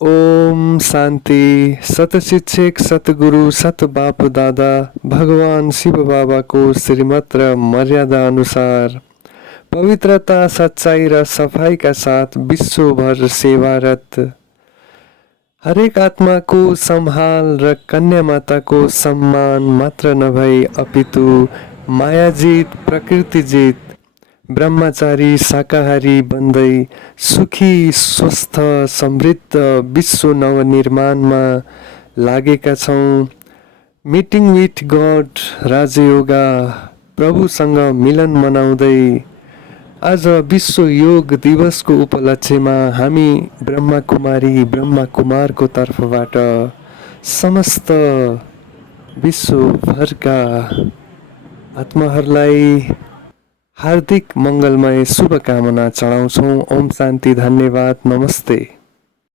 ओम शान्ति। सतशिक्षक सतगुरु सत बाप दादा भगवान शिव बाबाको श्रीमत र मर्यादा अनुसार पवित्रता सच्चाई र सफाइका साथ विश्वभर सेवारत हरेक आत्माको सम्हाल र कन्या माताको सम्मान मात्र नभई अपितु मायाजित प्रकृतिजित ब्रह्मचारी शाकाहारी बन्दै सुखी स्वस्थ समृद्ध विश्व नवनिर्माणमा लागेका छौँ। मिटिङ विथ गड राजयोगा प्रभुसँग मिलन मनाउँदै आज विश्व योग दिवसको उपलक्ष्यमा हामी ब्रह्मकुमारी ब्रह्मकुमारको तर्फबाट समस्त विश्वभरका आत्माहरूलाई हार्दिक मङ्गलमय शुभकामना चढाउँछौँ। ओम शान्ति। धन्यवाद। नमस्ते।